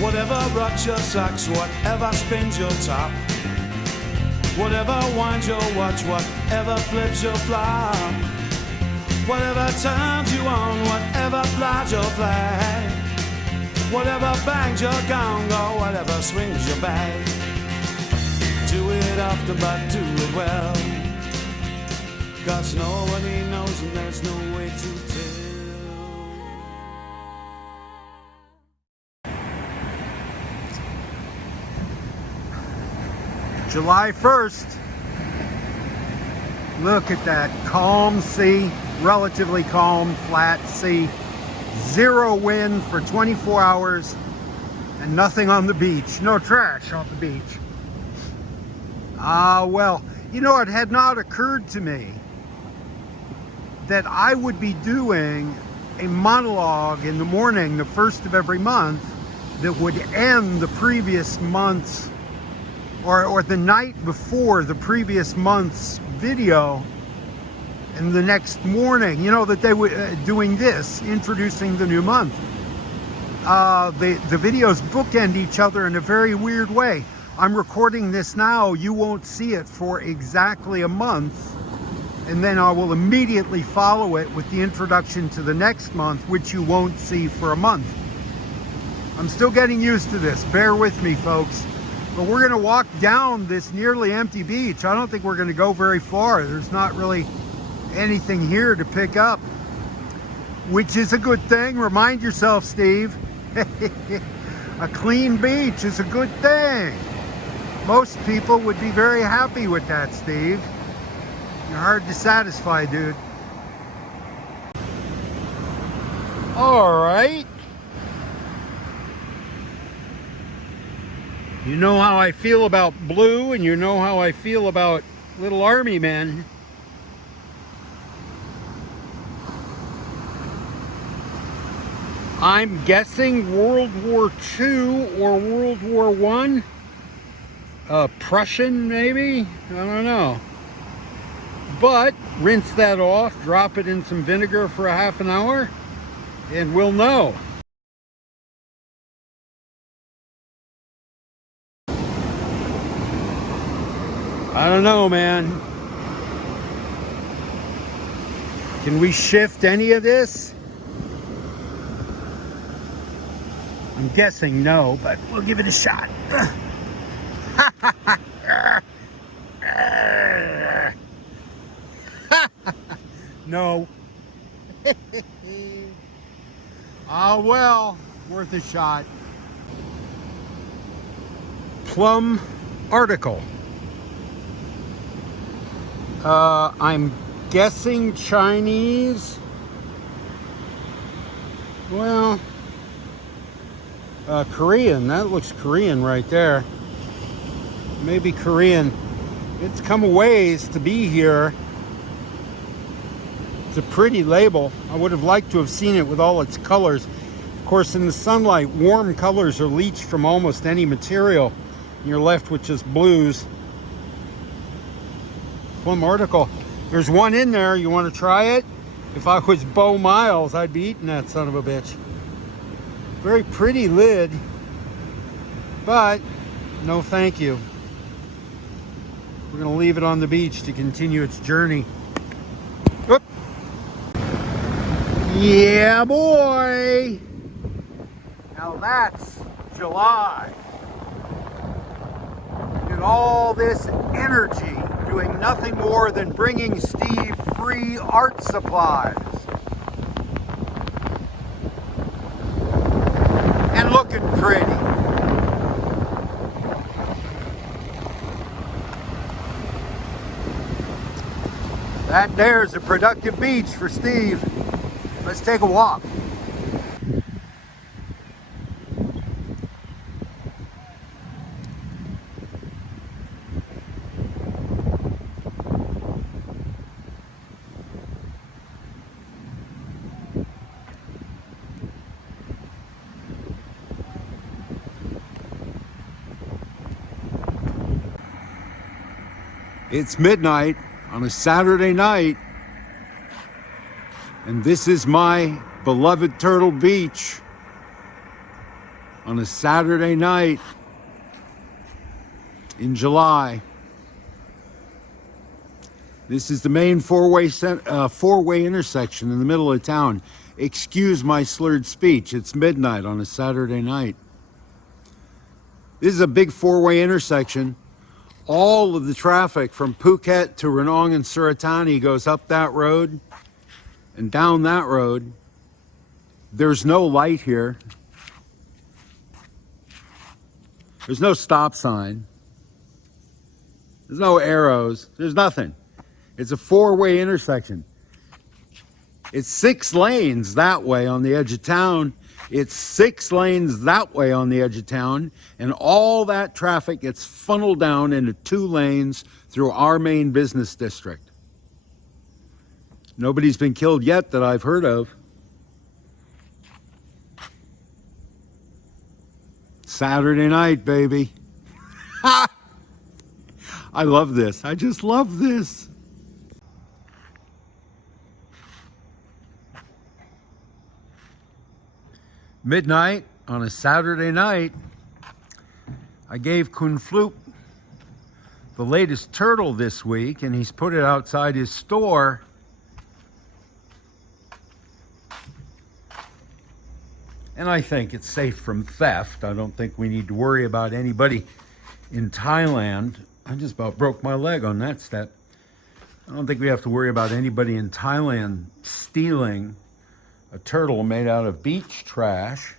Whatever rocks your socks, whatever spins your top, whatever winds your watch, whatever flips your flop, whatever turns you on, whatever flies your flag, whatever bangs your gong, or whatever swings your bag. Do it often, but do it well, 'cause nobody knows and there's no way to tell. July 1st. Look at that calm sea, relatively calm, flat sea. Zero wind for 24 hours and nothing on the beach. No trash on the beach. Well, you know, it had not occurred to me that I would be doing a monologue in the morning, the first of every month, that would end the previous month's or the night before the previous month's video, and the next morning, you know, that they were doing this, introducing the new month. The videos bookend each other in a very weird way. I'm recording this now, you won't see it for exactly a month, and then I will immediately follow it with the introduction to the next month, which you won't see for a month. I'm still getting used to this, bear with me, folks. But we're going to walk down this nearly empty beach. I don't think we're going to go very far. There's not really anything here to pick up, which is a good thing. Remind yourself, Steve, a clean beach is a good thing. Most people would be very happy with that, Steve. You're hard to satisfy, dude. All right. You know how I feel about blue, and you know how I feel about little army men. I'm guessing World War II or World War I. Prussian, maybe? I don't know. But rinse that off, drop it in some vinegar for a half an hour, and we'll know. I don't know, man. Can we shift any of this? I'm guessing no, but we'll give it a shot. No. Oh well, worth a shot. Plum article. I'm guessing Chinese. Well, Korean. That looks Korean right there. Maybe Korean. It's come a ways to be here. It's a pretty label. I would have liked to have seen it with all its colors. Of course, in the sunlight, warm colors are leached from almost any material. You're left with just blues. Plum article. There's one in there. You want to try it? If I was Bo Miles, I'd be eating that son of a bitch. Very pretty lid, but no thank you. We're going to leave it on the beach to continue its journey. Whoop. Yeah, boy. Now that's July. And all this energy doing nothing more than bringing Steve free art supplies. And looking pretty. That there's a productive beach for Steve. Let's take a walk. It's midnight on a Saturday night, and this is my beloved Turtle Beach. on a Saturday night in July. This is the main four-way intersection in the middle of town. Excuse my slurred speech. It's midnight on a Saturday night. This is a big four-way intersection. All of the traffic from Phuket to Ranong and Suratani goes up that road and down that road. There's no light here. There's no stop sign. There's no arrows. There's nothing. It's a four-way intersection. It's 6 lanes that way on the edge of town. It's 6 lanes that way on the edge of town. And all that traffic gets funneled down into 2 lanes through our main business district. Nobody's been killed yet that I've heard of. Saturday night, baby. I love this. I just love this. Midnight on a Saturday night, I gave Kun Floop the latest turtle this week, and he's put it outside his store. And I think it's safe from theft. I don't think we need to worry about anybody in Thailand. I just about broke my leg on that step. I don't think we have to worry about anybody in Thailand stealing a turtle made out of beach trash.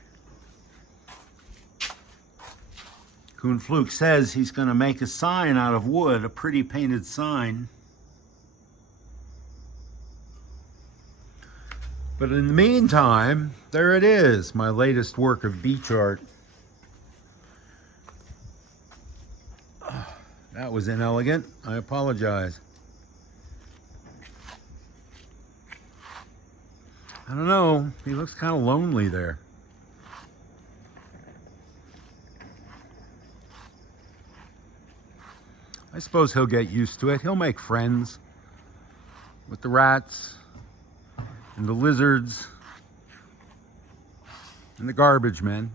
Kun Floop says he's going to make a sign out of wood, a pretty painted sign. But in the meantime, there it is, my latest work of beach art. That was inelegant. I apologize. I don't know. He looks kind of lonely there. I suppose he'll get used to it. He'll make friends with the rats and the lizards and the garbage men.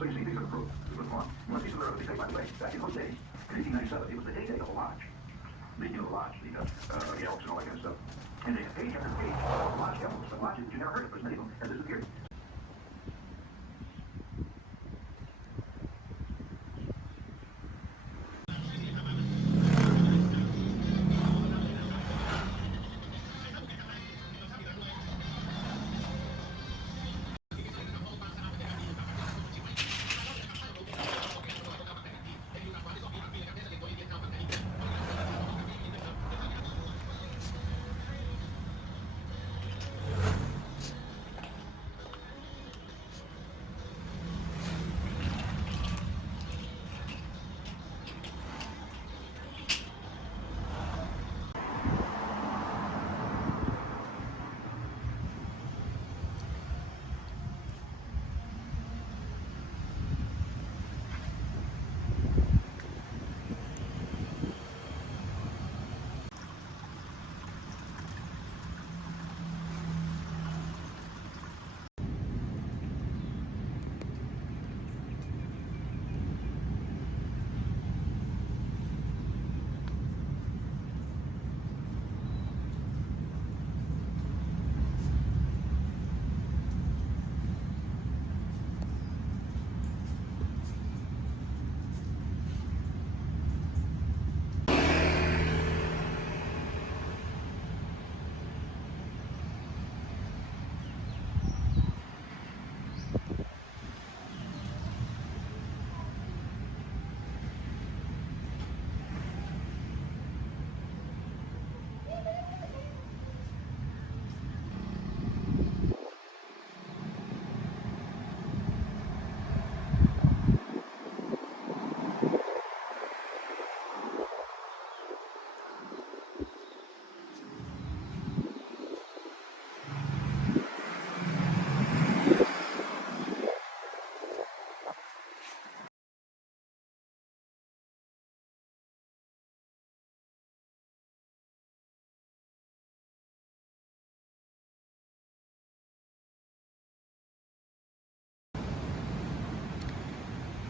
So you see, these are the proof. These are the, by the way, back in those days, in 1897, it was the heyday of the lodge. They knew the lodge, the elks and all that kind of stuff. And they had page after page of lodge elves, but lodges that you never heard of, because many of them had disappeared.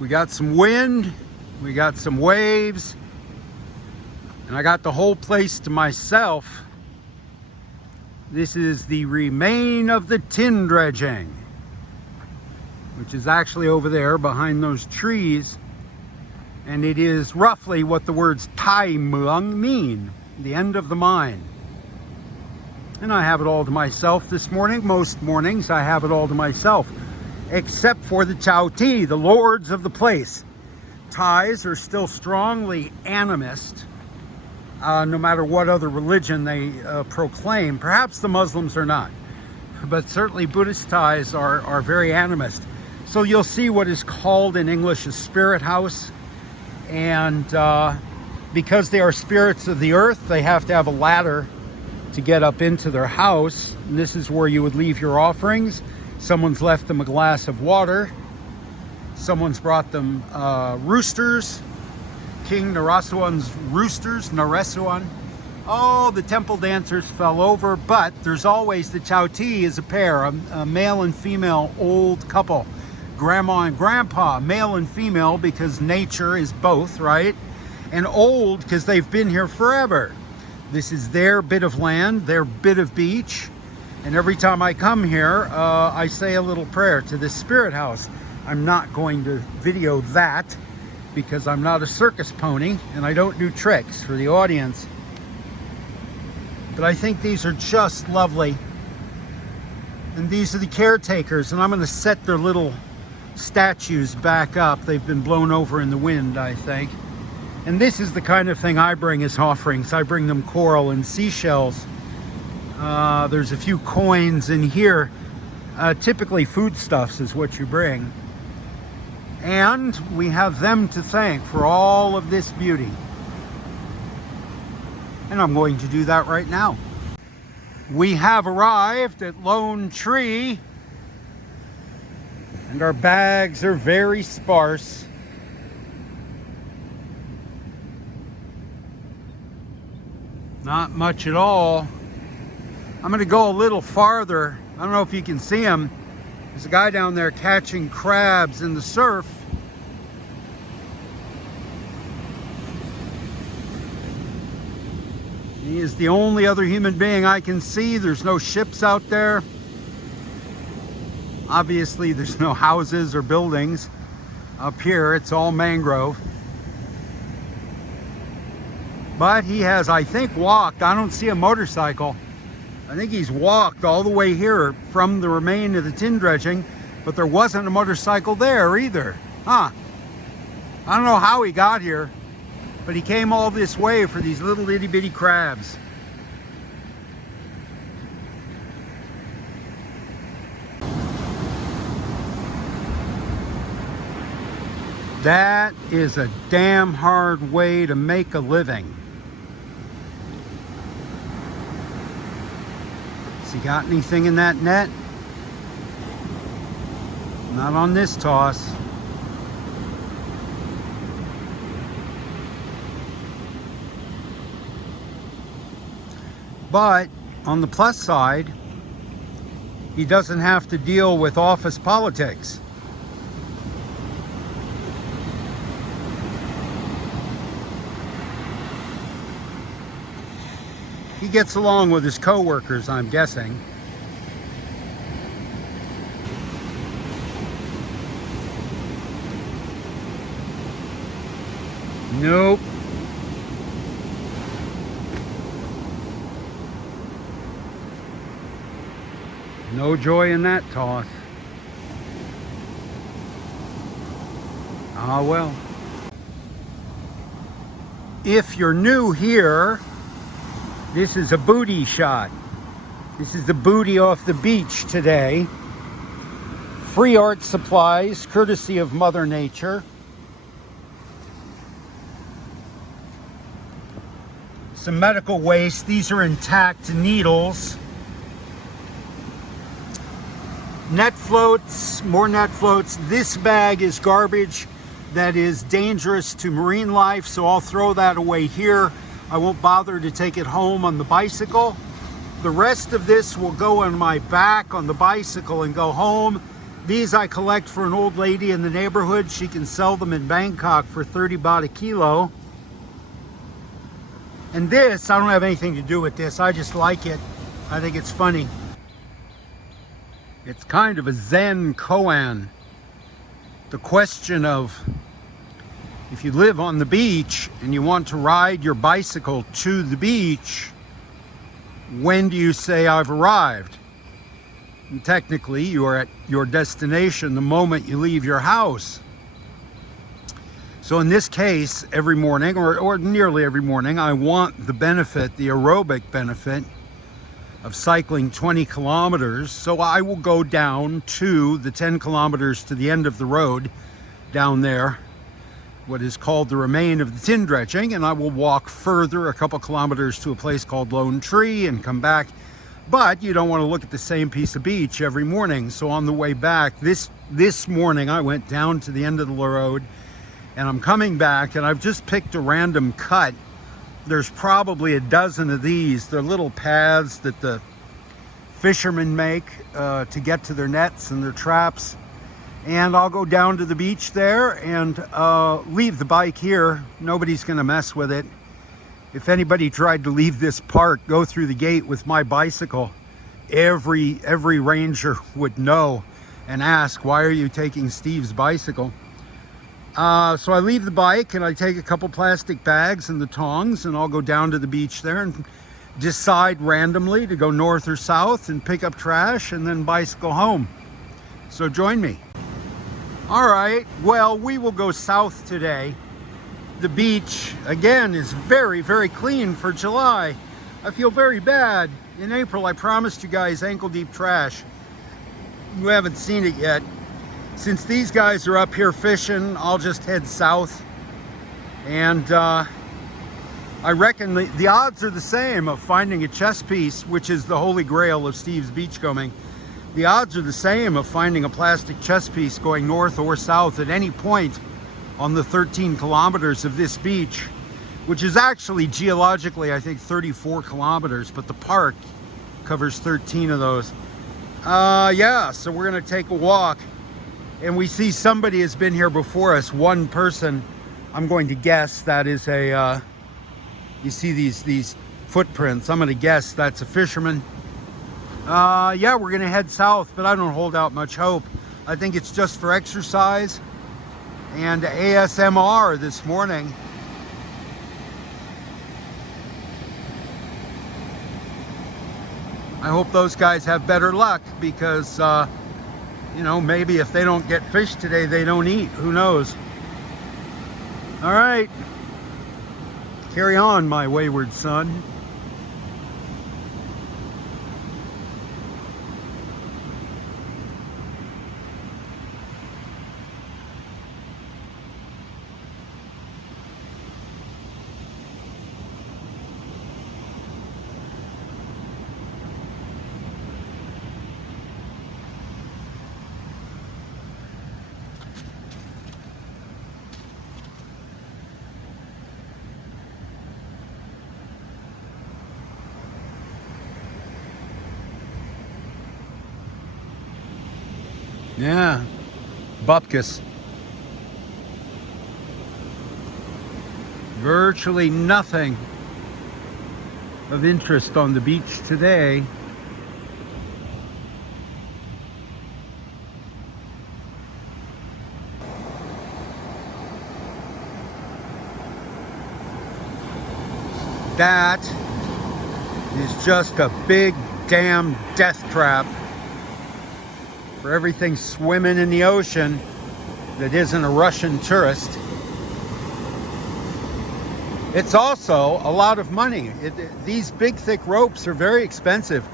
We got some wind, we got some waves, and I got the whole place to myself. This is the remain of the tin dredging, which is actually over there behind those trees. And it is roughly what the words Tai Muang mean, the end of the mine. And I have it all to myself this morning. Most mornings I have it all to myself, except for the Chow Ti, the lords of the place. Thais are still strongly animist, no matter what other religion they proclaim. Perhaps the Muslims are not, but certainly Buddhist Thais are very animist. So you'll see what is called in English a spirit house. And because they are spirits of the earth, they have to have a ladder to get up into their house. And this is where you would leave your offerings. Someone's left them a glass of water. Someone's brought them roosters. King Narasuan's roosters, Naresuan. Oh, the temple dancers fell over, but there's always the Chow Ti is a pair, a male and female old couple. Grandma and grandpa, male and female, because nature is both, right? And old because they've been here forever. This is their bit of land, their bit of beach. And every time I come here, I say a little prayer to this spirit house. I'm not going to video that because I'm not a circus pony and I don't do tricks for the audience. But I think these are just lovely. And these are the caretakers, and I'm going to set their little statues back up. They've been blown over in the wind, I think. And this is the kind of thing I bring as offerings. I bring them coral and seashells. There's a few coins in here. Typically foodstuffs is what you bring. And we have them to thank for all of this beauty. And I'm going to do that right now. We have arrived at Lone Tree. And our bags are very sparse. Not much at all. I'm going to go a little farther. I don't know if you can see him. There's a guy down there catching crabs in the surf. He is the only other human being I can see. There's no ships out there. Obviously, there's no houses or buildings up here. It's all mangrove. But he has, I think, walked. I don't see a motorcycle. I think he's walked all the way here from the remain of the tin dredging, but there wasn't a motorcycle there either. Huh. I don't know how he got here, but he came all this way for these little itty bitty crabs. That is a damn hard way to make a living. Has he got anything in that net? Not on this toss. But on the plus side, he doesn't have to deal with office politics. He gets along with his co-workers, I'm guessing. Nope. No joy in that toss. Ah, well. If you're new here, this is a booty shot. This is the booty off the beach today. Free art supplies, courtesy of Mother Nature. Some medical waste. These are intact needles. Net floats, more net floats. This bag is garbage that is dangerous to marine life, so I'll throw that away here. I won't bother to take it home on the bicycle. The rest of this will go on my back on the bicycle and go home. These I collect for an old lady in the neighborhood. She can sell them in Bangkok for 30 baht a kilo. And this, I don't have anything to do with this. I just like it. I think it's funny. It's kind of a Zen koan. The question of, if you live on the beach and you want to ride your bicycle to the beach, when do you say I've arrived? And technically, you are at your destination the moment you leave your house. So in this case, every morning, or nearly every morning, I want the benefit, the aerobic benefit of cycling 20 kilometers. So I will go down to the 10 kilometers to the end of the road down there, what is called the remain of the tin dredging, and I will walk further a couple kilometers to a place called Lone Tree and come back. But you don't want to look at the same piece of beach every morning. So on the way back, this morning, I went down to the end of the road, and I'm coming back, and I've just picked a random cut. There's probably a dozen of these. They're little paths that the fishermen make to get to their nets and their traps. And I'll go down to the beach there and leave the bike here. Nobody's gonna mess with it. If anybody tried to leave this park, go through the gate with my bicycle, every ranger would know and ask, why are you taking Steve's bicycle? So I leave the bike and I take a couple plastic bags and the tongs, and I'll go down to the beach there and decide randomly to go north or south and pick up trash and then bicycle home. So join me. All right, well, we will go south today. The beach, again, is very, very clean for July. I feel very bad. In April, I promised you guys ankle-deep trash. You haven't seen it yet. Since these guys are up here fishing, I'll just head south. And I reckon the odds are the same of finding a chess piece, which is the holy grail of Steve's beachcombing. The odds are the same of finding a plastic chess piece going north or south at any point on the 13 kilometers of this beach, which is actually geologically, I think, 34 kilometers, but the park covers 13 of those. Yeah, so we're gonna take a walk, and we see somebody has been here before us, one person. I'm going to guess that is a, you see these footprints, I'm gonna guess that's a fisherman. Yeah, we're gonna head south, but I don't hold out much hope. I think it's just for exercise and ASMR this morning. I hope those guys have better luck because, you know, maybe if they don't get fish today, they don't eat. Who knows? All right. Carry on, my wayward son. Yeah, bupkis. Virtually nothing of interest on the beach today. That is just a big damn death trap for everything swimming in the ocean that isn't a Russian tourist. It's also a lot of money. These big thick ropes are very expensive.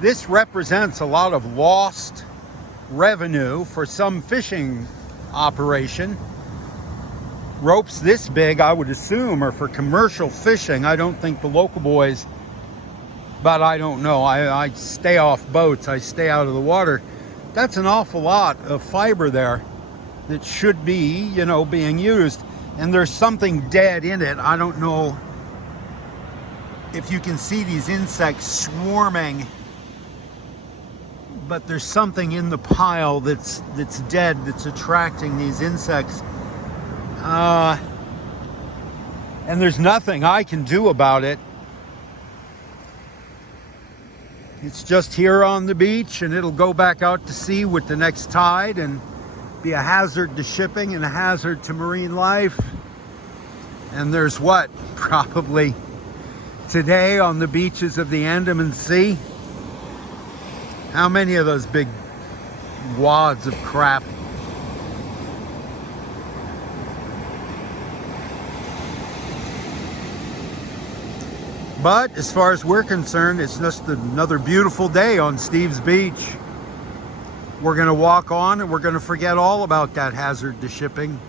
This represents a lot of lost revenue for some fishing operation. Ropes this big, I would assume, are for commercial fishing. I don't think the local boys, but I don't know. I stay off boats, I stay out of the water. That's an awful lot of fiber there that should be, you know, being used. And there's something dead in it. I don't know if you can see these insects swarming but there's something in the pile that's dead that's attracting these insects. And there's nothing I can do about it. It's just here on the beach, and it'll go back out to sea with the next tide and be a hazard to shipping and a hazard to marine life. And there's what? Probably today on the beaches of the Andaman Sea. How many of those big wads of crap? But as far as we're concerned, it's just another beautiful day on Steve's Beach. We're going to walk on and we're going to forget all about that hazard to shipping.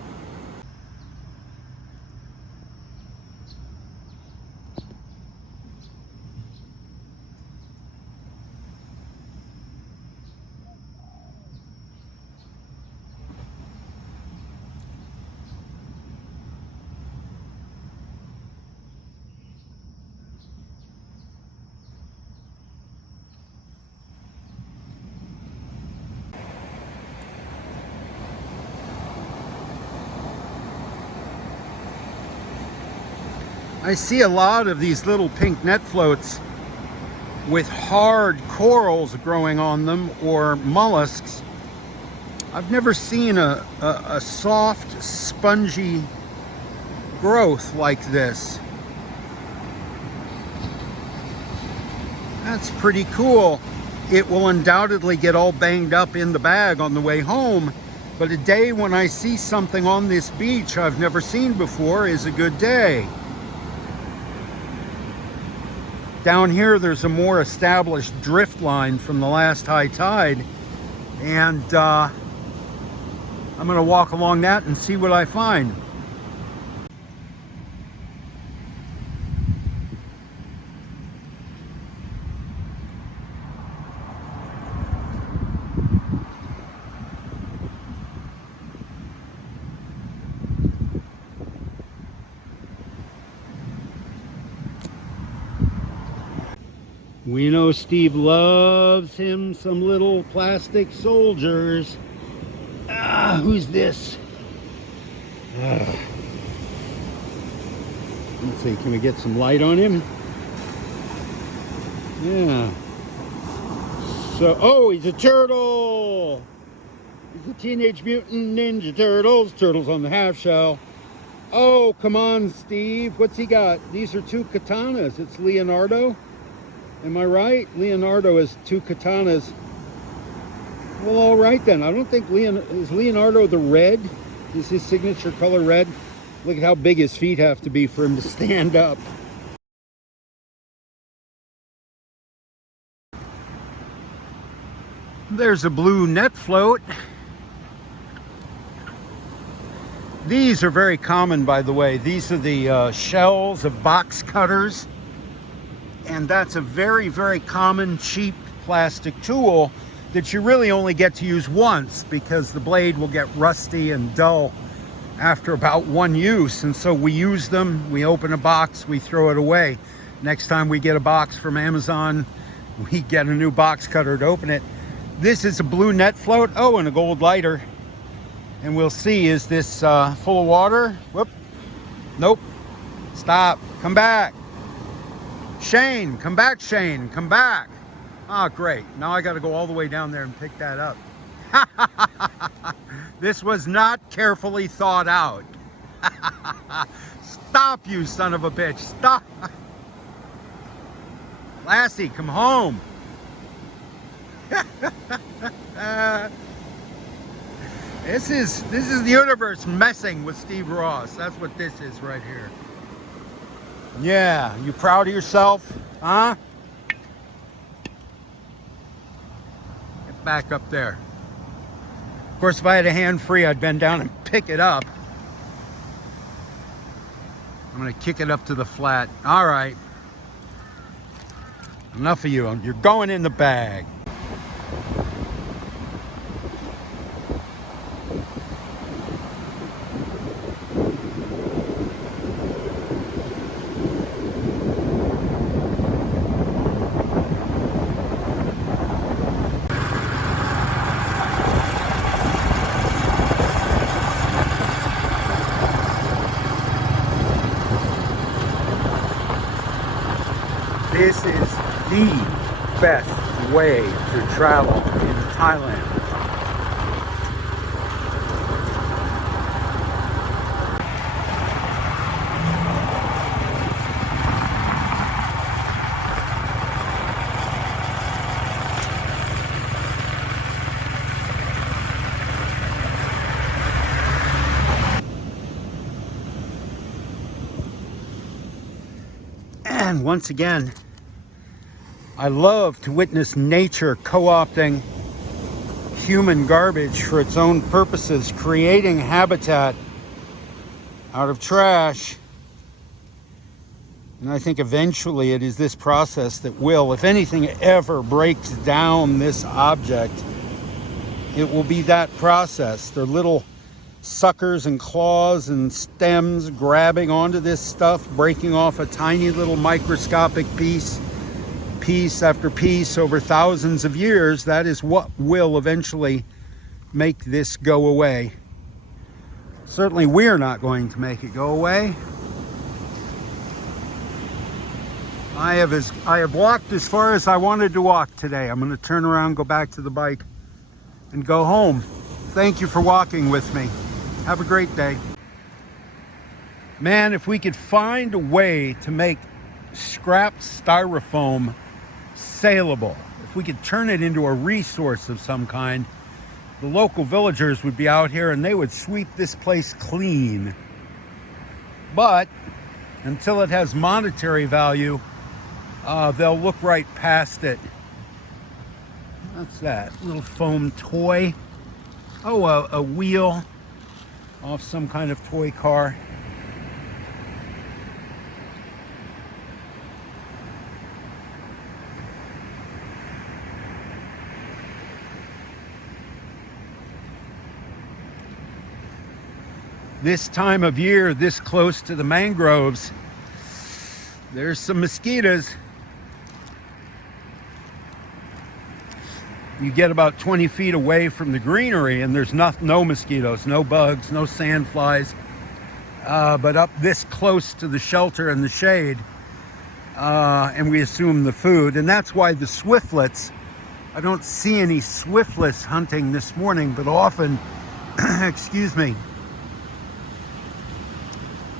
I see a lot of these little pink net floats with hard corals growing on them or mollusks. I've never seen a soft, spongy growth like this. That's pretty cool. It will undoubtedly get all banged up in the bag on the way home, but a day when I see something on this beach I've never seen before is a good day. Down here, there's a more established drift line from the last high tide, and I'm going to walk along that and see what I find. We know Steve loves him some little plastic soldiers. Who's this? Let's see, can we get some light on him? Yeah. So, oh, he's a turtle! He's a Teenage Mutant Ninja Turtles. Turtles on the half shell. Oh, come on, Steve. What's he got? These are two katanas. It's Leonardo. Am I right? Leonardo has two katanas. Well, all right then. I don't think is Leonardo the red? Is his signature color red? Look at how big his feet have to be for him to stand up. There's a blue net float. These are very common, by the way. These are the shells of box cutters. And that's a very, very common, cheap plastic tool that you really only get to use once because the blade will get rusty and dull after about one use. And so we use them, we open a box, we throw it away. Next time we get a box from Amazon, we get a new box cutter to open it. This is a blue net float. Oh, and a gold lighter. And we'll see, is this full of water? Whoop. Nope. Stop. Come back. Shane, come back, Shane, come back. Ah, great. Now I got to go all the way down there and pick that up. This was not carefully thought out. Stop, you son of a bitch. Stop. Lassie, come home. This is the universe messing with Steve Rosse. That's what this is right here. Yeah, you proud of yourself? Huh? Get back up there. Of course, if I had a hand free, I'd bend down and pick it up. I'm gonna kick it up to the flat. All right. Enough of you. You're going in the bag. This is the best way to travel in Thailand. And once again, I love to witness nature co-opting human garbage for its own purposes, creating habitat out of trash. And I think eventually it is this process that will, if anything ever breaks down this object, it will be that process. They're little suckers and claws and stems grabbing onto this stuff, breaking off a tiny little microscopic piece after piece over thousands of years. That is what will eventually make this go away. Certainly we're not going to make it go away. I have walked as far as I wanted to walk today. I'm going to turn around, go back to the bike, and go home. Thank you for walking with me. Have a great day. Man, if we could find a way to make scrap styrofoam saleable, if we could turn it into a resource of some kind, the local villagers would be out here and they would sweep this place clean. But until it has monetary value, they'll look right past it. What's that? Little foam toy. Oh, a wheel off some kind of toy car. This time of year, this close to the mangroves, there's some mosquitoes. You get about 20 feet away from the greenery and there's no mosquitoes, no bugs, no sandflies. But up this close to the shelter and the shade, and we assume the food. And that's why the swiftlets, I don't see any swiftlets hunting this morning, but often, excuse me,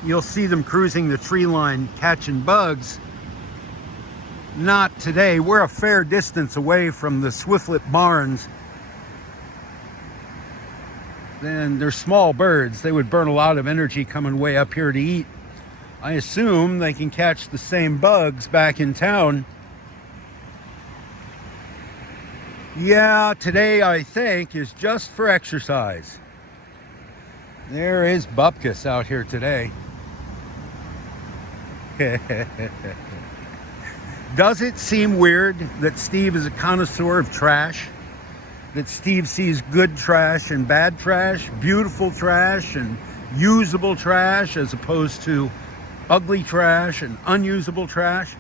you'll see them cruising the tree line catching bugs. Not today. We're a fair distance away from the swiftlet barns. Then they're small birds. They would burn a lot of energy coming way up here to eat. I assume they can catch the same bugs back in town. Yeah, today I think is just for exercise. There is bupkis out here today. Does it seem weird that Steve is a connoisseur of trash? That Steve sees good trash and bad trash, beautiful trash and usable trash, as opposed to ugly trash and unusable trash?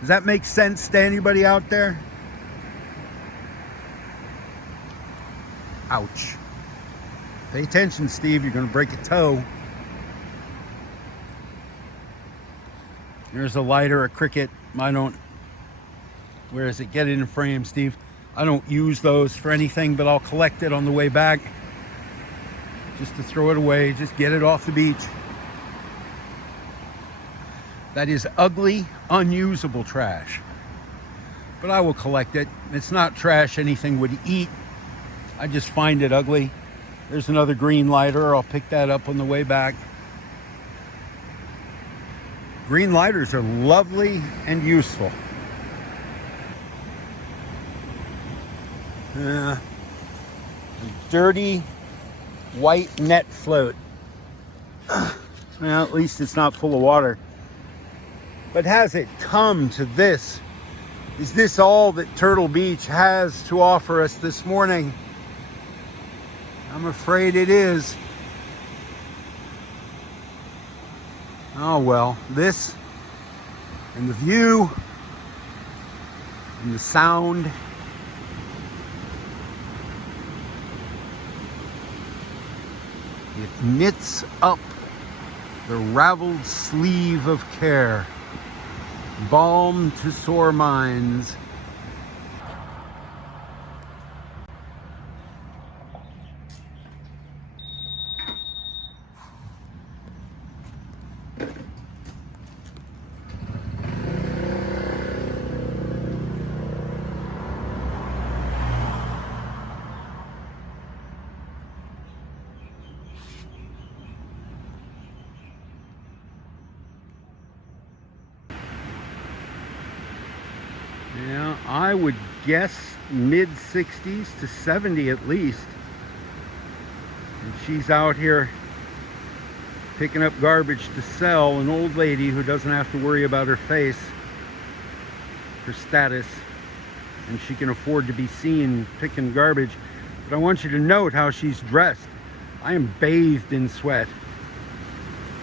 Does that make sense to anybody out there? Ouch. Pay attention, Steve, you're going to break a toe. There's a lighter, a cricket. Where is it? Get it in frame, Steve. I don't use those for anything, but I'll collect it on the way back. Just to throw it away, just get it off the beach. That is ugly, unusable trash. But I will collect it. It's not trash anything would eat. I just find it ugly. There's another green lighter. I'll pick that up on the way back. Green lighters are lovely and useful. A dirty white net float. Well, at least it's not full of water. But has it come to this? Is this all that Turtle Beach has to offer us this morning? I'm afraid it is. Oh well, this and the view and the sound. It knits up the raveled sleeve of care. Balm to sore minds. Yeah, I would guess mid-60s to 70 at least. And she's out here picking up garbage to sell, an old lady who doesn't have to worry about her face, her status, and she can afford to be seen picking garbage. But I want you to note how she's dressed. I am bathed in sweat.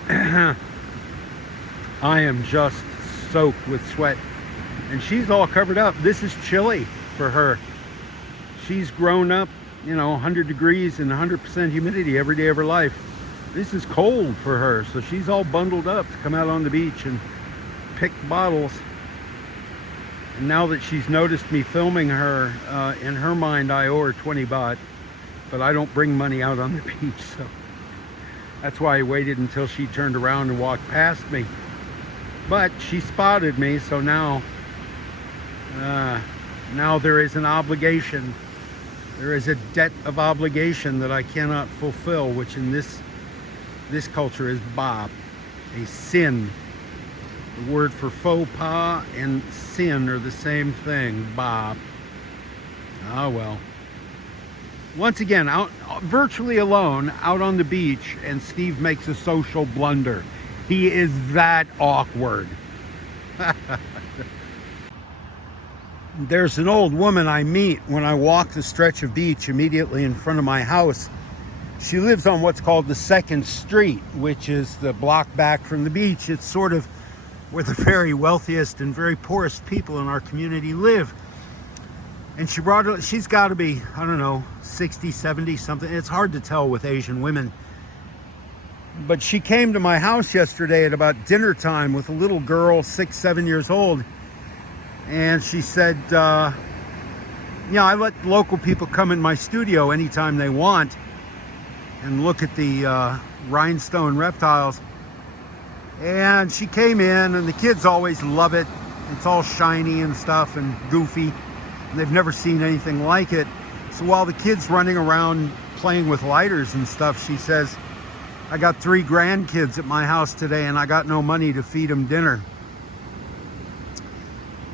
I am just soaked with sweat. And she's all covered up. This is chilly for her. She's grown up, 100 degrees and 100% humidity every day of her life. This is cold for her, so she's all bundled up to come out on the beach and pick bottles. And now that she's noticed me filming her, in her mind I owe her 20 baht, but I don't bring money out on the beach, so that's why I waited until she turned around and walked past me. But she spotted me, so now there is an obligation. There is a debt of obligation that I cannot fulfill, which in this culture is bop, a sin. The word for faux pas and sin are the same thing, bop. Ah, well. Once again, out virtually alone, out on the beach, and Steve makes a social blunder. He is that awkward. There's an old woman I meet when I walk the stretch of beach immediately in front of my house. She lives on what's called the 2nd Street, which is the block back from the beach. It's sort of where the very wealthiest and very poorest people in our community live. And she's got to be, I don't know, 60, 70 something. It's hard to tell with Asian women. But she came to my house yesterday at about dinner time with a little girl, 6, 7 years old. And she said, I let local people come in my studio anytime they want and look at the rhinestone reptiles. And she came in, and the kids always love it. It's all shiny and stuff and goofy. And they've never seen anything like it. So while the kids running around playing with lighters and stuff, she says, I got 3 grandkids at my house today and I got no money to feed them dinner.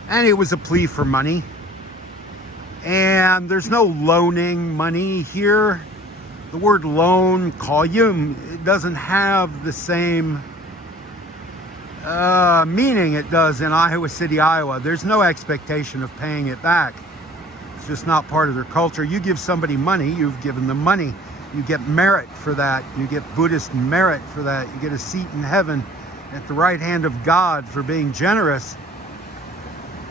And it was a plea for money. And there's no loaning money here. The word loan, qayyum, it doesn't have the same meaning it does in Iowa City, Iowa. There's no expectation of paying it back. It's just not part of their culture. You give somebody money, you've given them money. You get merit for that. You get Buddhist merit for that. You get a seat in heaven at the right hand of God for being generous.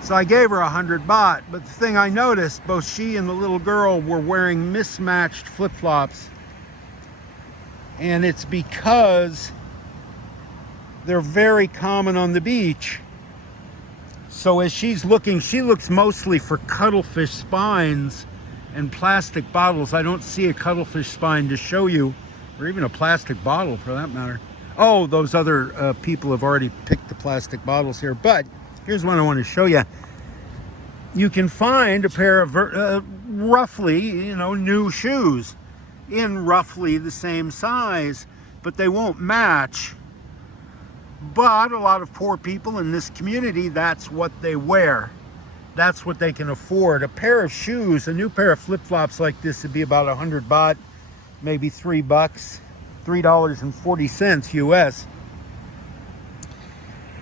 So I gave her 100 baht, but the thing I noticed, both she and the little girl were wearing mismatched flip-flops. And it's because they're very common on the beach. So as she's looking, she looks mostly for cuttlefish spines and plastic bottles. I don't see a cuttlefish spine to show you, or even a plastic bottle for that matter. Oh, those other people have already picked the plastic bottles here, but here's one I want to show you. You can find a pair of roughly, new shoes in roughly the same size, but they won't match. But a lot of poor people in this community, that's what they wear. That's what they can afford. A pair of shoes, a new pair of flip-flops like this would be about 100 baht, maybe $3, $3.40 US.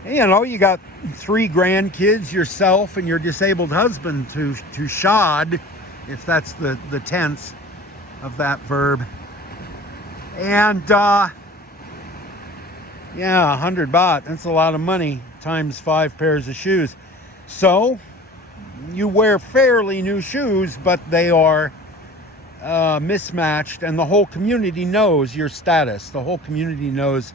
You got 3 grandkids, yourself, and your disabled husband to shod, if that's the tense of that verb. And 100 baht, that's a lot of money, times 5 pairs of shoes. So you wear fairly new shoes, but they are mismatched, and the whole community knows your status. The whole community knows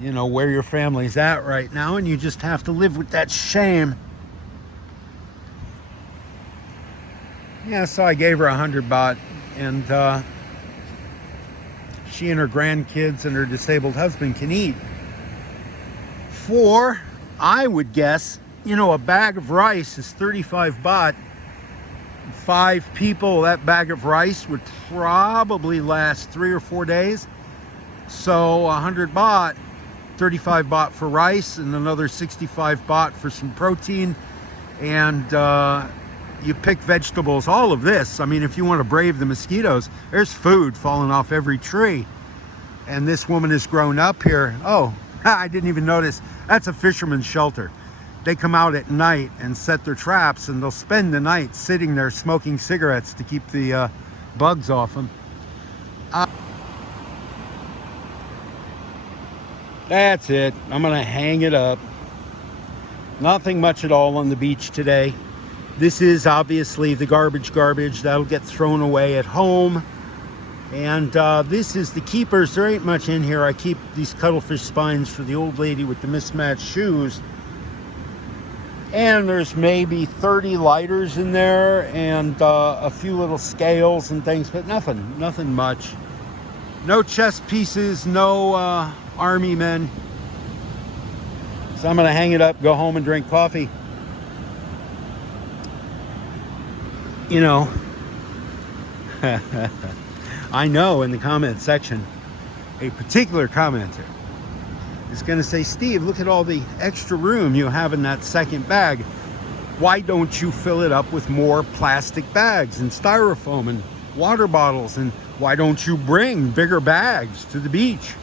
you know, where your family's at right now, and you just have to live with that shame. Yeah, so I gave her 100 baht, and she and her grandkids and her disabled husband can eat for, I would guess, you know, a bag of rice is 35 baht. 5 people, that bag of rice would probably last 3 or 4 days. So 100 baht, 35 baht for rice, and another 65 baht for some protein. And you pick vegetables, all of this. I mean, if you want to brave the mosquitoes, there's food falling off every tree. And this woman has grown up here. Oh, I didn't even notice. That's a fisherman's shelter. They come out at night and set their traps, and they'll spend the night sitting there smoking cigarettes to keep the bugs off them. That's it. I'm gonna hang it up. Nothing much at all on the beach today. This is obviously the garbage that'll get thrown away at home. And this is the keepers. There ain't much in here. I keep these cuttlefish spines for the old lady with the mismatched shoes. And there's maybe 30 lighters in there, and a few little scales and things, but nothing much. No chess pieces, no army men. So I'm gonna hang it up, go home and drink coffee. You know, I know in the comment section, a particular commenter is going to say, Steve, look at all the extra room you have in that second bag. Why don't you fill it up with more plastic bags and styrofoam and water bottles? And why don't you bring bigger bags to the beach?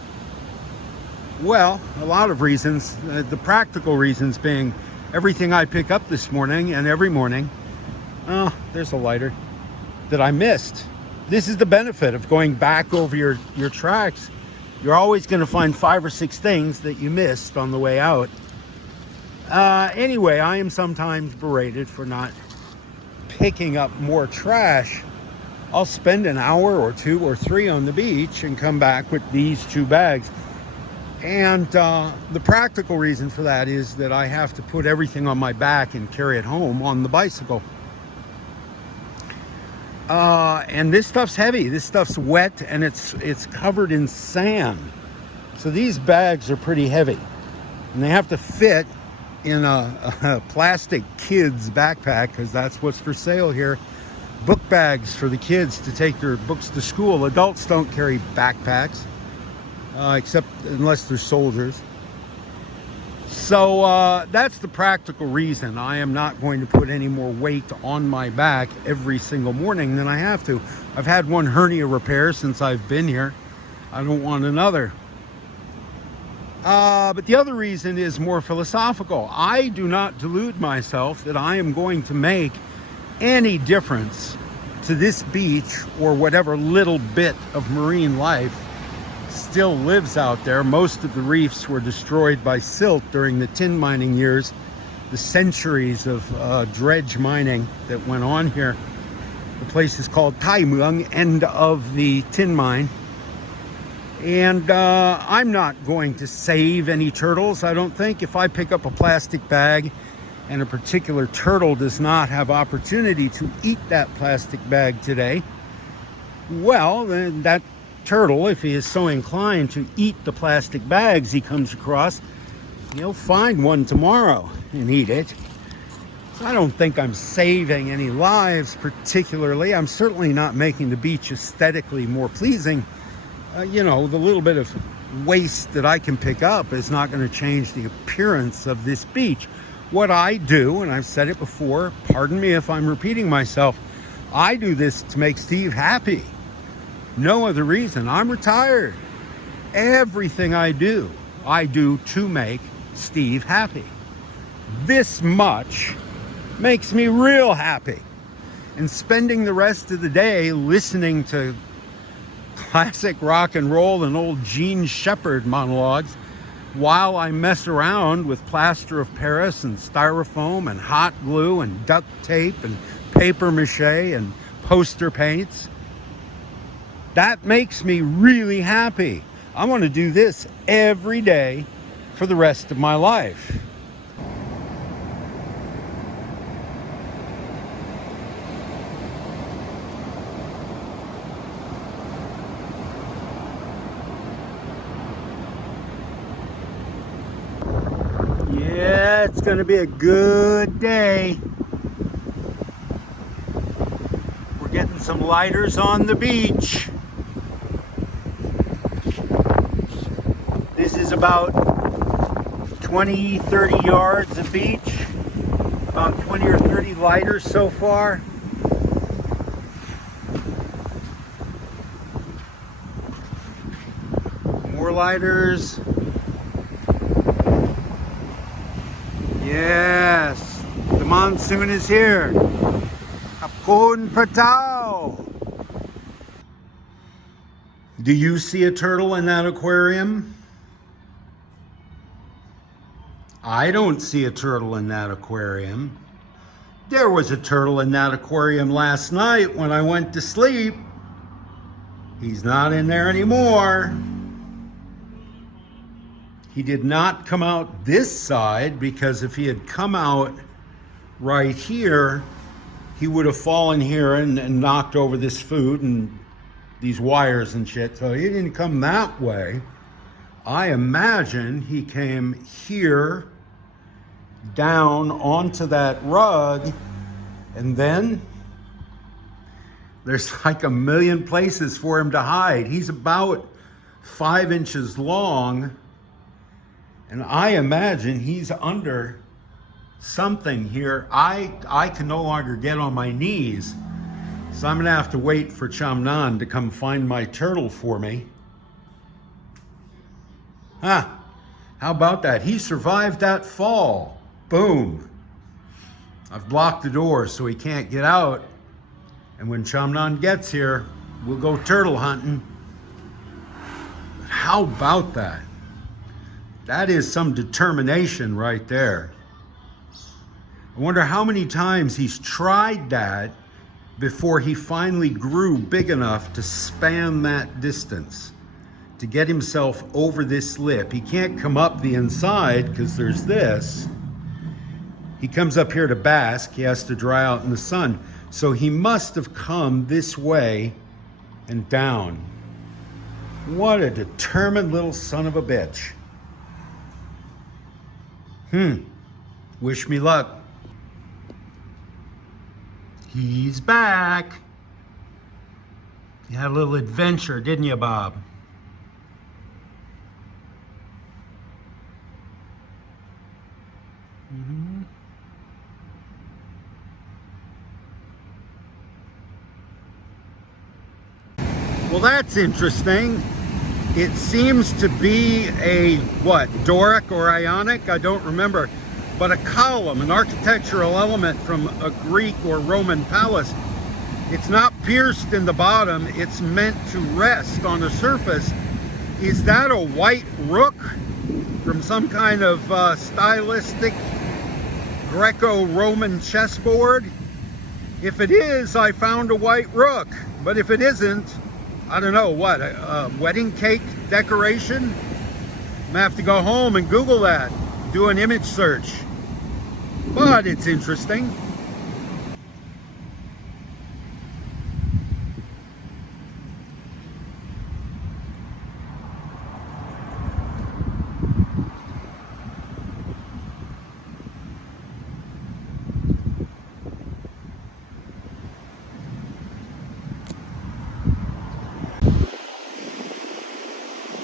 Well, a lot of reasons. The practical reasons being everything I pick up this morning and every morning, oh, there's a lighter, that I missed. This is the benefit of going back over your tracks. You're always going to find 5 or 6 things that you missed on the way out. Anyway, I am sometimes berated for not picking up more trash. I'll spend an hour or 2 or 3 on the beach and come back with these 2 bags. And the practical reason for that is that I have to put everything on my back and carry it home on the bicycle. And this stuff's heavy. This stuff's wet, and it's covered in sand. So these bags are pretty heavy, and they have to fit in a plastic kid's backpack, because that's what's for sale here. Book bags for the kids to take their books to school. Adults don't carry backpacks, except unless they're soldiers. So that's the practical reason. I am not going to put any more weight on my back every single morning than I have to. I've had 1 hernia repair since I've been here. I don't want another. But the other reason is more philosophical. I do not delude myself that I am going to make any difference to this beach or whatever little bit of marine life still lives out there. Most of the reefs were destroyed by silt during the tin mining years, the centuries of dredge mining that went on here. The place is called Thai Muang, end of the tin mine. And I'm not going to save any turtles, I don't think. If I pick up a plastic bag and a particular turtle does not have opportunity to eat that plastic bag today, well, then that turtle, if he is so inclined to eat the plastic bags he comes across, he'll find one tomorrow and eat it. So I don't think I'm saving any lives particularly. I'm certainly not making the beach aesthetically more pleasing. You know, the little bit of waste that I can pick up is not going to change the appearance of this beach. What I do, and I've said it before, pardon me if I'm repeating myself, I do this to make Steve happy. No other reason. I'm retired. Everything I do to make Steve happy. This much makes me real happy. And spending the rest of the day listening to classic rock and roll and old Gene Shepherd monologues while I mess around with plaster of Paris and styrofoam and hot glue and duct tape and paper mache and poster paints. That makes me really happy. I want to do this every day for the rest of my life. Yeah, it's going to be a good day. We're getting some lighters on the beach. This is about 20, 30 yards of beach. About 20 or 30 lighters so far. More lighters. Yes, the monsoon is here. Kapun Patao. Do you see a turtle in that aquarium? I don't see a turtle in that aquarium. There was a turtle in that aquarium last night when I went to sleep. He's not in there anymore. He did not come out this side, because if he had come out right here, he would have fallen here and knocked over this food and these wires and shit. So he didn't come that way. I imagine he came here, down onto that rug, and then there's like a million places for him to hide. He's about 5 inches long, and I imagine he's under something here. I can no longer get on my knees, so I'm gonna have to wait for Chamnan to come find my turtle for me. Huh, how about that? He survived that fall. Boom. I've blocked the door so he can't get out, and when Chamnan gets here, we'll go turtle hunting. How about that? That is some determination right there. I wonder how many times he's tried that before he finally grew big enough to span that distance, to get himself over this lip. He can't come up the inside because there's this. He comes up here to bask. He has to dry out in the sun. So he must have come this way and down. What a determined little son of a bitch. Wish me luck. He's back. You had a little adventure, didn't you, Bob? Well, that's interesting. It seems to be a, what, Doric or Ionic? I don't remember. But a column, an architectural element from a Greek or Roman palace. It's not pierced in the bottom. It's meant to rest on the surface. Is that a white rook from some kind of stylistic Greco-Roman chessboard? If it is, I found a white rook. But if it isn't, I don't know, what, a wedding cake decoration? I'm gonna have to go home and Google that, do an image search. But it's interesting.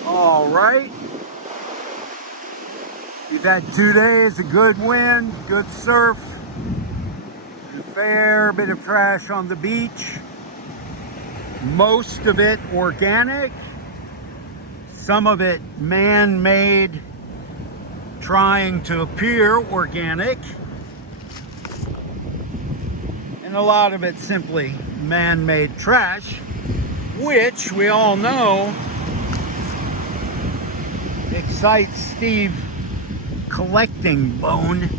All right. We've had 2 days of good wind, good surf, and a fair bit of trash on the beach. Most of it organic, some of it man-made, trying to appear organic, and a lot of it simply man-made trash, which we all know excites Steve collecting bone.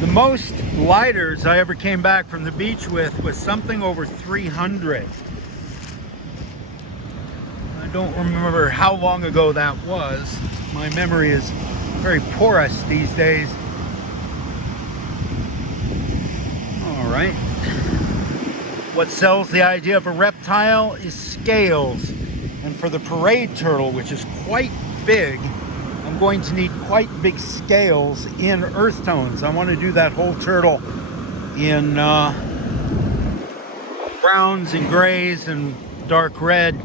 The most lighters I ever came back from the beach with was something over 300. I don't remember how long ago that was. My memory is very porous these days. All right. What sells the idea of a reptile is scales. And for the parade turtle, which is quite big, I'm going to need quite big scales in earth tones. I want to do that whole turtle in browns and grays and dark red.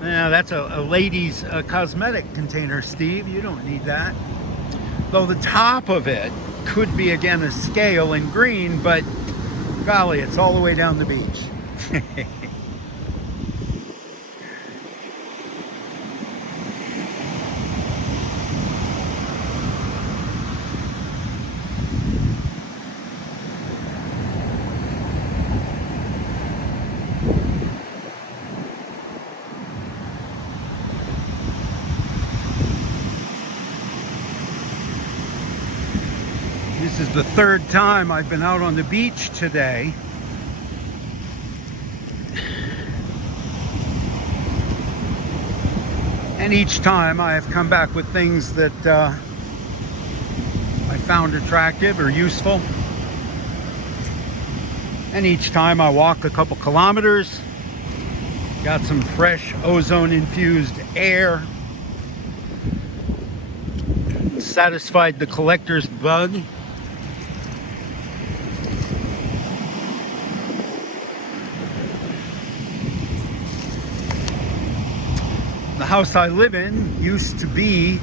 Yeah, that's a lady's cosmetic container, Steve. You don't need that. Though the top of it could be, again, a scale in green, but golly, it's all the way down the beach. This is the third time I've been out on the beach today. And each time I have come back with things that I found attractive or useful. And each time I walk a couple kilometers, got some fresh ozone-infused air, satisfied the collector's bug. The house I live in used to be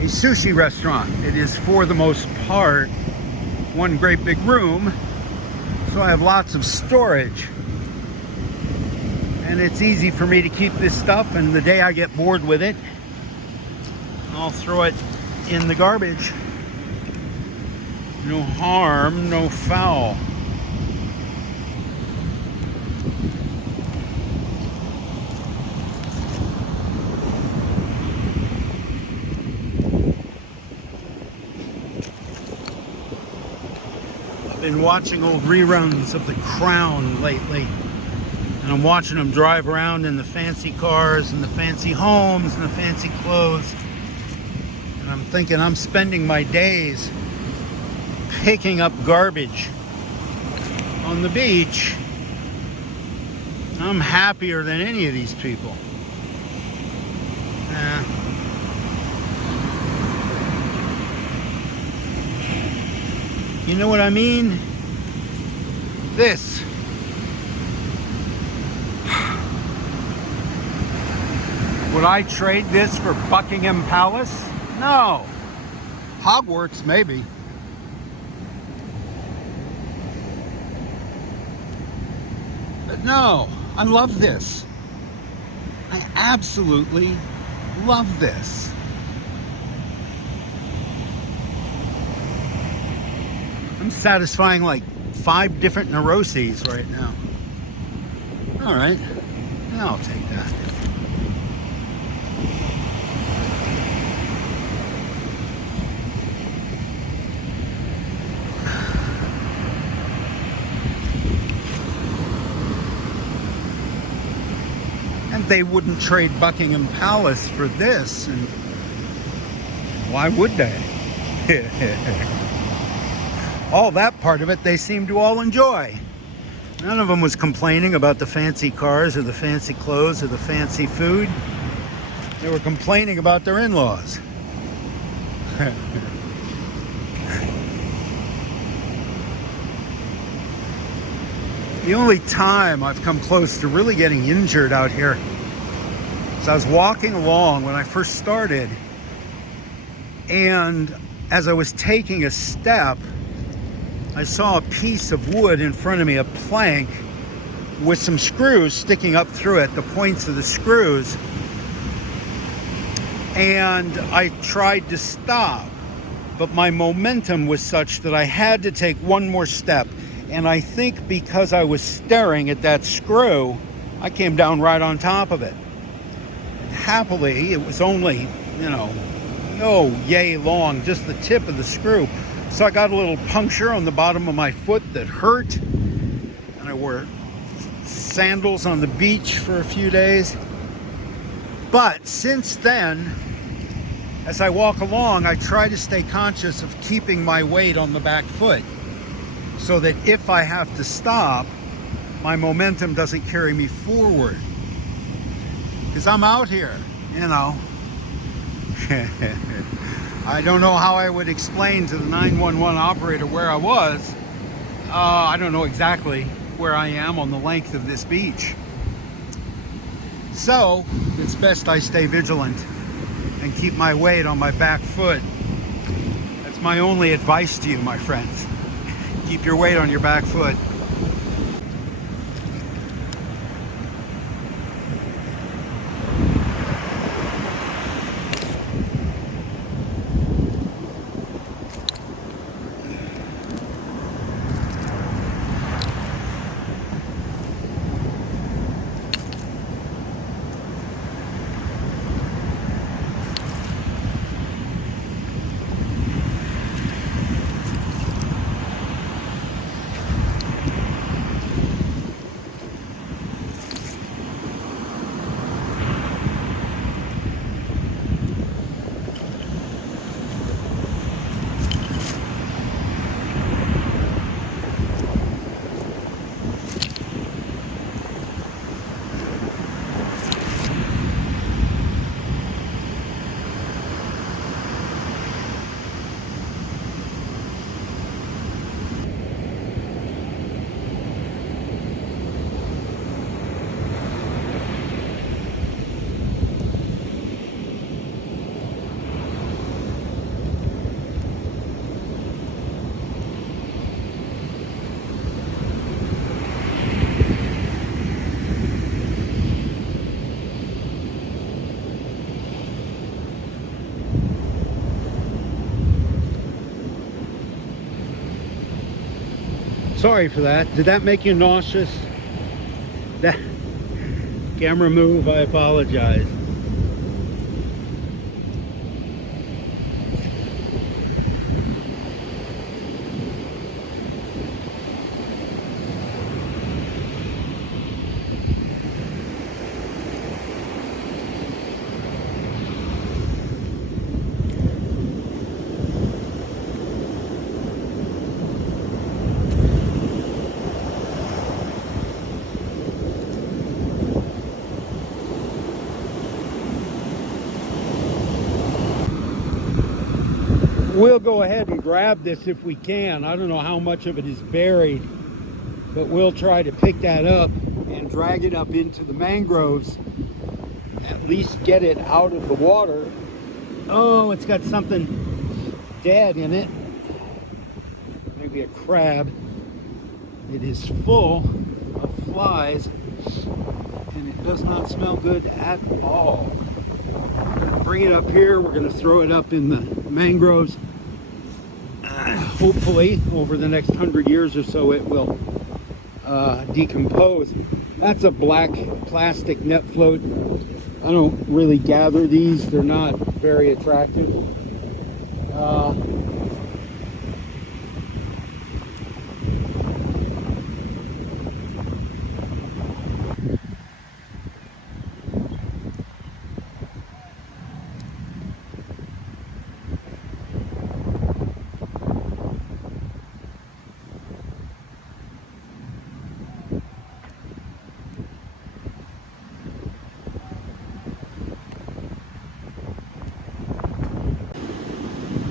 a sushi restaurant. It is, for the most part, one great big room, so I have lots of storage. And it's easy for me to keep this stuff, and the day I get bored with it, I'll throw it in the garbage. No harm, no foul. Been watching old reruns of The Crown lately, and I'm watching them drive around in the fancy cars and the fancy homes and the fancy clothes, and I'm thinking I'm spending my days picking up garbage on the beach. I'm happier than any of these people. You know what I mean? This. Would I trade this for Buckingham Palace? No. Hogwarts, maybe. But no, I love this. I absolutely love this. I'm satisfying like 5 different neuroses right now. All right, I'll take that. And they wouldn't trade Buckingham Palace for this, and why would they? All that part of it they seem to all enjoy. None of them was complaining about the fancy cars or the fancy clothes or the fancy food. They were complaining about their in-laws. The only time I've come close to really getting injured out here is I was walking along when I first started, and as I was taking a step, I saw a piece of wood in front of me, a plank with some screws sticking up through it, the points of the screws. And I tried to stop, but my momentum was such that I had to take one more step. And I think because I was staring at that screw, I came down right on top of it. And happily, it was only, oh, yay long, just the tip of the screw. So I got a little puncture on the bottom of my foot that hurt, and I wore sandals on the beach for a few days. But since then, as I walk along, I try to stay conscious of keeping my weight on the back foot so that if I have to stop, my momentum doesn't carry me forward. Because I'm out here, you know. I don't know how I would explain to the 911 operator where I was. I don't know exactly where I am on the length of this beach. So it's best I stay vigilant and keep my weight on my back foot. That's my only advice to you, my friends. Keep your weight on your back foot. Sorry for that. Did that make you nauseous? That camera move, I apologize. We'll go ahead and grab this if we can. I don't know how much of it is buried, but we'll try to pick that up and drag it up into the mangroves, at least get it out of the water. Oh, it's got something dead in it. Maybe a crab. It is full of flies, and it does not smell good at all. Bring it up here. We're going to throw it up in the mangroves. Hopefully, over the next 100 years or so, it will decompose. That's a black plastic net float. I don't really gather these. They're not very attractive.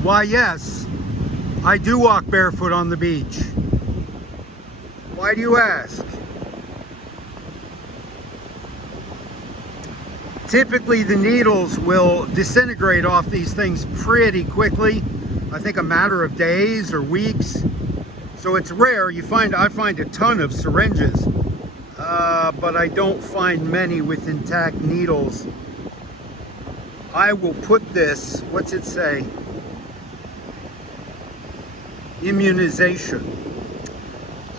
Why, yes, I do walk barefoot on the beach. Why do you ask? Typically, the needles will disintegrate off these things pretty quickly. I think a matter of days or weeks. So it's rare. I find a ton of syringes, but I don't find many with intact needles. I will put this, what's it say? Immunization.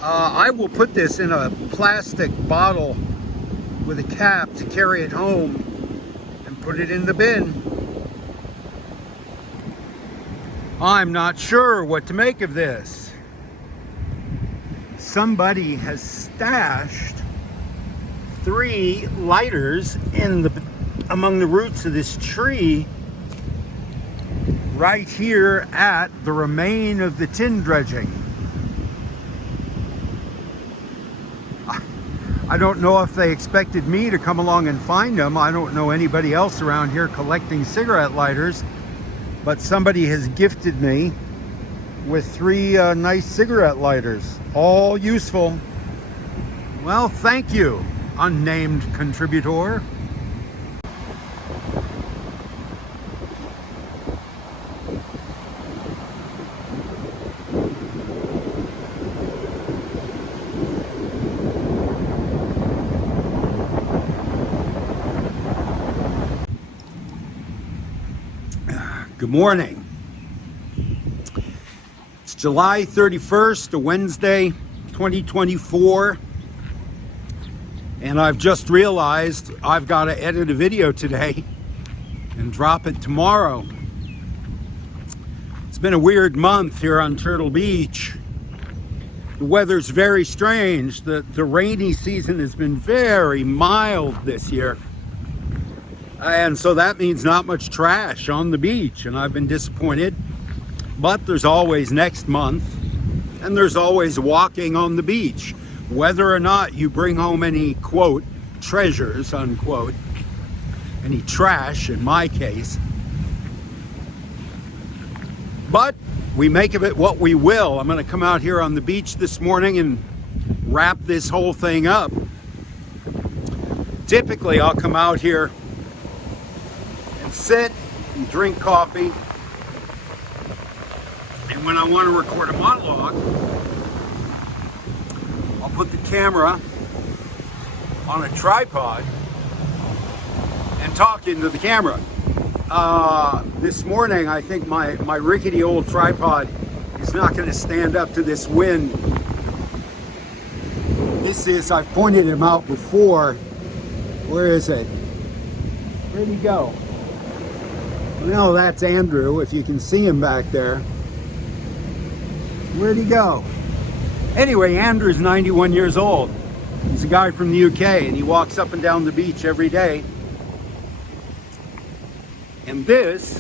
I will put this in a plastic bottle with a cap to carry it home and put it in the bin. I'm not sure what to make of this. Somebody has stashed 3 lighters among the roots of this tree right here at the remain of the tin dredging. I don't know if they expected me to come along and find them. I don't know anybody else around here collecting cigarette lighters, but somebody has gifted me with 3 nice cigarette lighters, all useful. Well, thank you, unnamed contributor. Good morning. It's July 31st, a Wednesday, 2024. And I've just realized I've got to edit a video today and drop it tomorrow. It's been a weird month here on Turtle Beach. The weather's very strange. The rainy season has been very mild this year. And so that means not much trash on the beach, and I've been disappointed. But there's always next month, and there's always walking on the beach. Whether or not you bring home any, quote, treasures, unquote, any trash in my case. But we make of it what we will. I'm going to come out here on the beach this morning and wrap this whole thing up. Typically, I'll come out here and sit and drink coffee. And when I want to record a monologue, I'll put the camera on a tripod and talk into the camera. This morning, I think my rickety old tripod is not going to stand up to this wind. I've pointed him out before. Where is it? Where'd he go? No, that's Andrew, if you can see him back there. Where'd he go? Anyway, Andrew's 91 years old. He's a guy from the UK, and he walks up and down the beach every day. And this,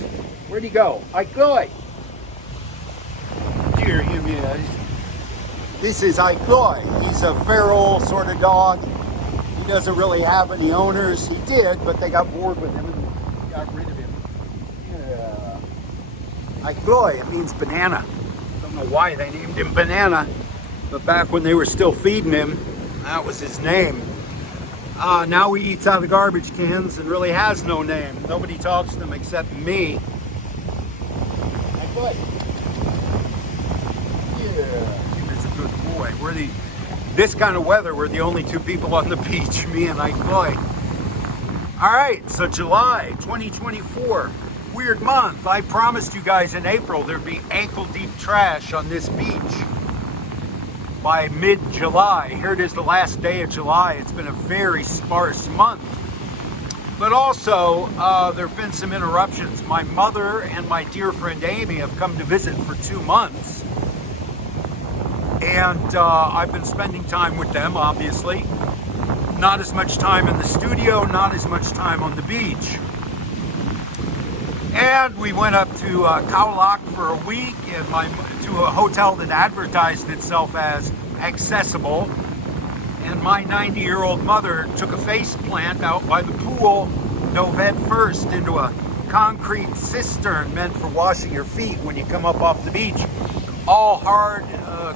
where'd he go? Aikloy. Here he is. This is Aikloy. He's a feral sort of dog. He doesn't really have any owners. He did, but they got bored with him and got rid of him. Yeah. Aikloy, it means banana. Don't know why they named him Banana, but back when they were still feeding him, that was his name. Now he eats out of garbage cans and really has no name. Nobody talks to him except me. Aikloy. Yeah, he's a good boy. This kind of weather, we're the only 2 people on the beach, me and Aikloy. All right, so July 2024. Weird month. I promised you guys in April there'd be ankle-deep trash on this beach by mid-July. Here it is, the last day of July. It's been a very sparse month. But also, there have been some interruptions. My mother and my dear friend Amy have come to visit for 2 months. And I've been spending time with them, obviously. Not as much time in the studio, not as much time on the beach. And we went up to Khao for a week to a hotel that advertised itself as accessible. And my 90-year-old mother took a face plant out by the pool, dove head first into a concrete cistern meant for washing your feet when you come up off the beach. All hard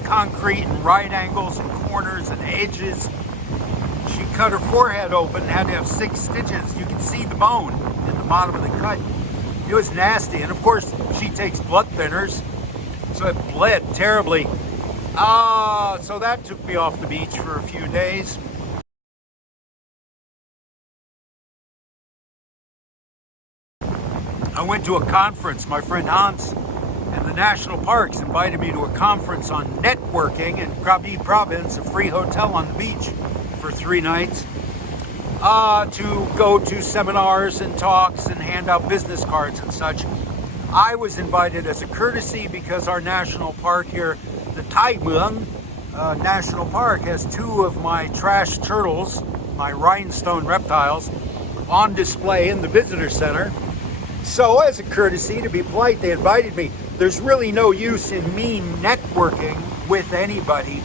concrete and right angles and corners and edges. She cut her forehead open and had to have 6 stitches. You can see the bone in the bottom of the cut. It was nasty, and of course she takes blood thinners, so it bled terribly. So that took me off the beach for a few days. I went to a conference. My friend Hans and the National Parks invited me to a conference on networking in Krabi Province, a free hotel on the beach for 3 nights. To go to seminars and talks and hand out business cards and such. I was invited as a courtesy because our national park here, the Thailand National Park, has 2 of my trash turtles, my rhinestone reptiles, on display in the visitor center. So as a courtesy, to be polite, they invited me. There's really no use in me networking with anybody,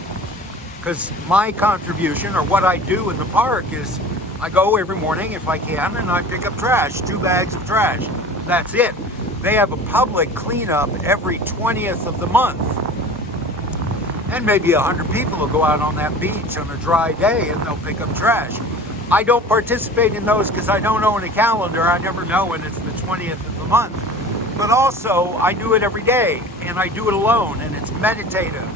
because my contribution, or what I do in the park, is I go every morning if I can and I pick up trash, 2 bags of trash. That's it. They have a public cleanup every 20th of the month. And maybe 100 people will go out on that beach on a dry day and they'll pick up trash. I don't participate in those because I don't own a calendar. I never know when it's the 20th of the month. But also, I do it every day, and I do it alone, and it's meditative,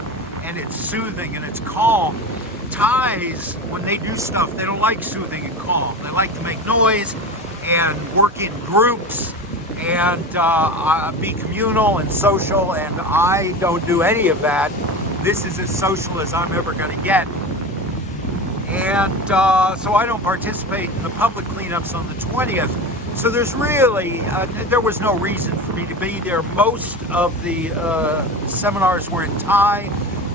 and it's soothing, and it's calm. Thais, when they do stuff, they don't like soothing and calm. They like to make noise and work in groups and be communal and social, and I don't do any of that. This is as social as I'm ever going to get. And so I don't participate in the public cleanups on the 20th. So there's really, there was no reason for me to be there. Most of the seminars were in Thai.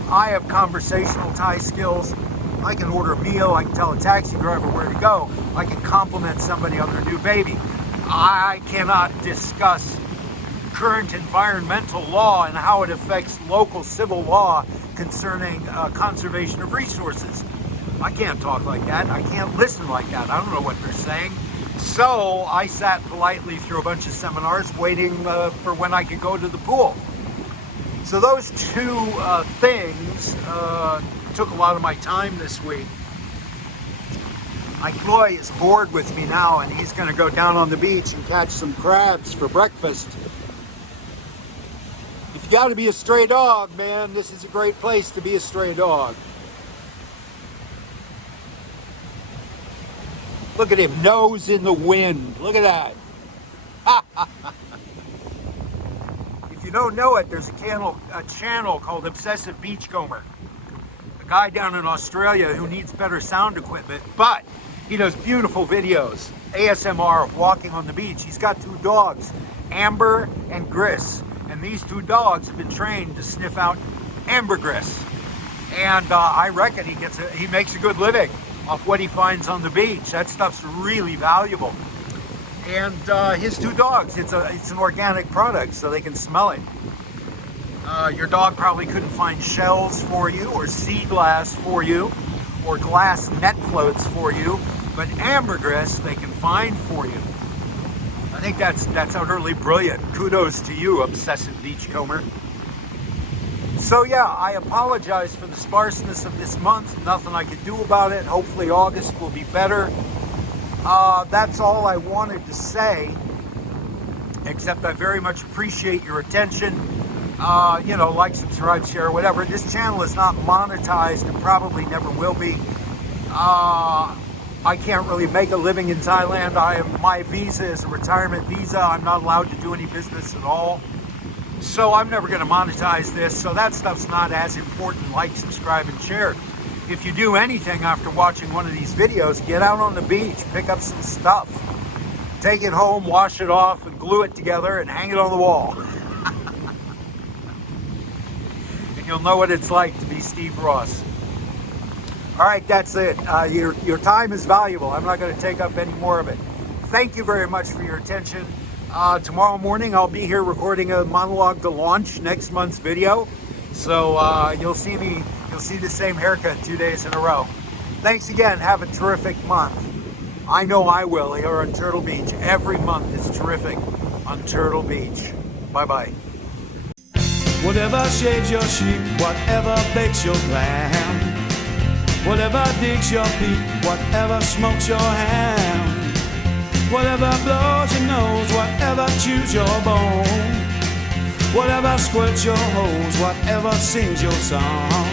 I have conversational Thai skills. I can order a meal. I can tell a taxi driver where to go. I can compliment somebody on their new baby. I cannot discuss current environmental law and how it affects local civil law concerning conservation of resources. I can't talk like that. I can't listen like that. I don't know what they're saying. So I sat politely through a bunch of seminars waiting for when I could go to the pool. So those 2 things took a lot of my time this week. My Chloe is bored with me now, and he's going to go down on the beach and catch some crabs for breakfast. If you got to be a stray dog, man, this is a great place to be a stray dog. Look at him, nose in the wind. Look at that. If you don't know it, there's a channel called Obsessive Beachcomber. A guy down in Australia who needs better sound equipment, but he does beautiful videos, ASMR of walking on the beach. He's got 2 dogs, Amber and Gris. And these 2 dogs have been trained to sniff out ambergris. And I reckon he makes a good living off what he finds on the beach. That stuff's really valuable. And his 2 dogs, it's an organic product, so they can smell it. Your dog probably couldn't find shells for you, or sea glass for you, or glass net floats for you, but ambergris they can find for you. I think that's utterly brilliant. Kudos to you, Obsessive Beachcomber. So yeah, I apologize for the sparseness of this month. Nothing I could do about it. Hopefully August will be better. That's all I wanted to say, except I very much appreciate your attention. Like, subscribe, share, whatever. This channel is not monetized and probably never will be. I can't really make a living in Thailand. My visa is a retirement visa. I'm not allowed to do any business at all. So I'm never going to monetize this. So that stuff's not as important. Like, subscribe, and share. If you do anything after watching one of these videos, get out on the beach, pick up some stuff. Take it home, wash it off, and glue it together and hang it on the wall. And you'll know what it's like to be Steve Rosse. All right, that's it. Your time is valuable. I'm not going to take up any more of it. Thank you very much for your attention. Tomorrow morning, I'll be here recording a monologue to launch next month's video. So you'll see the same haircut 2 days in a row. Thanks again. Have a terrific month. I know I will here on Turtle Beach. Every month is terrific on Turtle Beach. Bye-bye. Whatever shaves your sheep, whatever bakes your lamb, whatever digs your peak, whatever smokes your ham, whatever blows your nose, whatever chews your bone, whatever squirts your hose, whatever sings your song,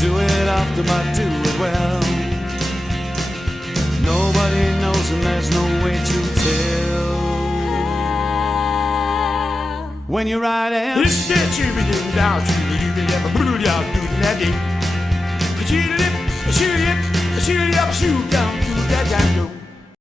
do it often but do it well. Nobody knows and there's no way to tell. When you're riding, shoot down to that